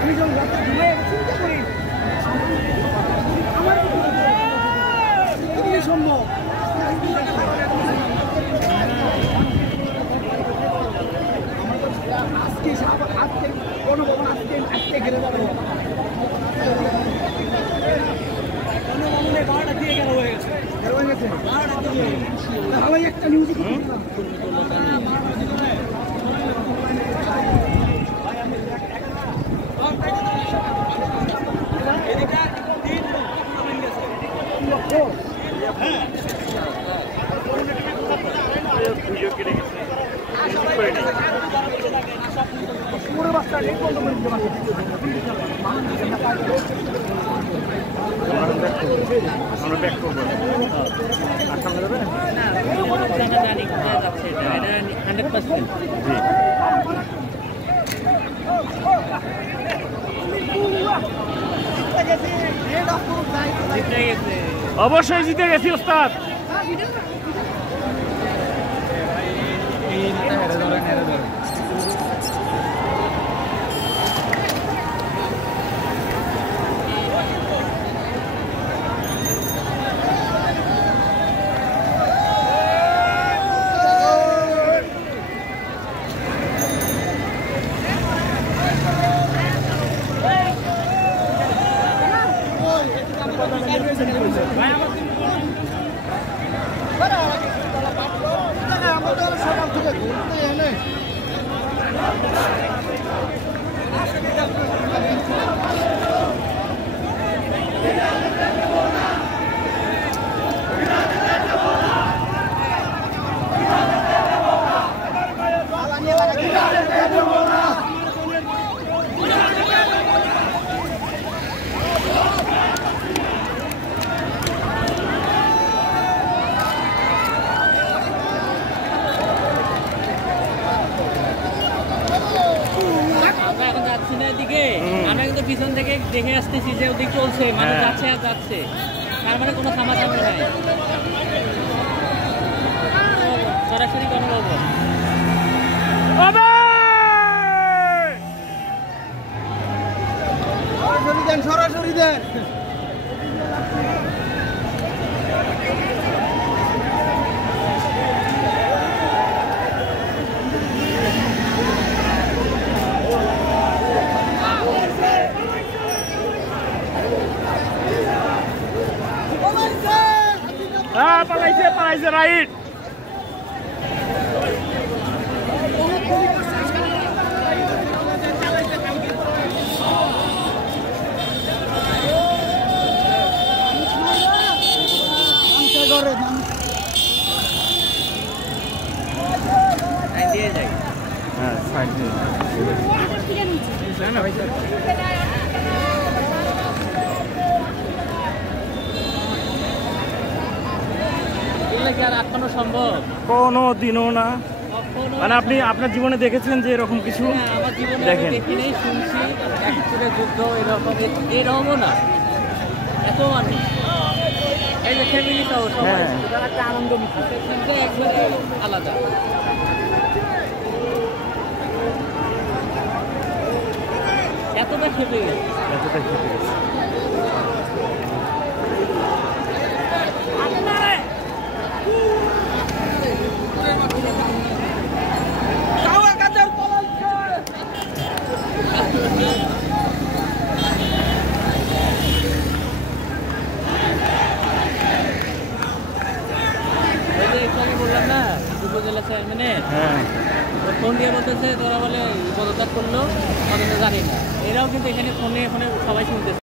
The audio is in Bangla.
আমি যখন রাতে ঘুমাই চিন্তা করি আমার সম্ভব আজকে আজকে কোনো আজকে ঘিরে যাবো বারোটা দিয়ে গেল হয়ে গেছে আমি একটা নিউজ পুরো বাচ্চা নেই কোন আমরা ব্যাক করবো আর সামনে যাবে না জানি কোথায় যাচ্ছে এটা 100% জি অবশ্যই জিতে গেছি ওস্তাদ আমরা কিন্তু পিছন থেকে দেখে আসতেছি যে ওদিক চলছে মানুষ যাচ্ছে আর যাচ্ছে তার মানে কোনো থামাথামি নাই সরাসরি গণভবন সরাসরি দেন পালাইছে রাইট হ্যাঁ সাইড দিয়ে সম্ভব কোনো দিনও না মানে আপনি আপনার জীবনে দেখেছেন যে এরকম কিছু আমার জীবনে দেখেন দেখিনি শুনছি একসাথে যুদ্ধ এরকমও না এত মানুষ এই যে ফ্যামিলি সহ সবাই একটা আনন্দ মিছিল একবারে আলাদা এতটা খেপে গেছে বললাম না উপজেলা চেয়ারম্যানের ফোন দিয়ে বলতেছে তোরা বলে পদত্যাগ করলো অথচ জানি না এরাও কিন্তু এখানে ফোনে সবাই শুনতেছে